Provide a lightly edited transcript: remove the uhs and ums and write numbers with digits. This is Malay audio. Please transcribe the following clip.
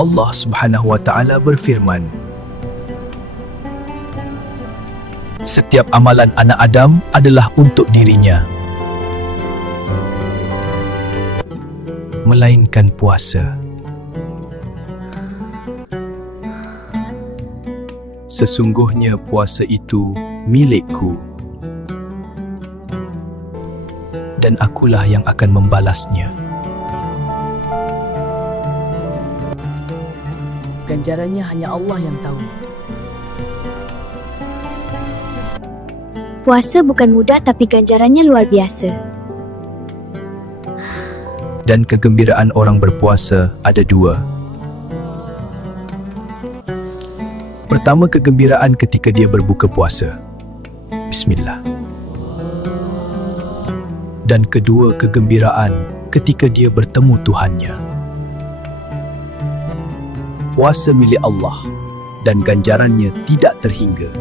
Allah Subhanahu wa Ta'ala berfirman, setiap amalan anak Adam adalah untuk dirinya, melainkan puasa. Sesungguhnya puasa itu milikku, dan akulah yang akan membalasnya. Ganjarannya hanya Allah yang tahu. Puasa bukan mudah tapi ganjarannya luar biasa. Dan kegembiraan orang berpuasa ada dua. Pertama, kegembiraan ketika dia berbuka puasa. Bismillah. Dan kedua, kegembiraan ketika dia bertemu Tuhannya. Puasa milik Allah dan ganjarannya tidak terhingga.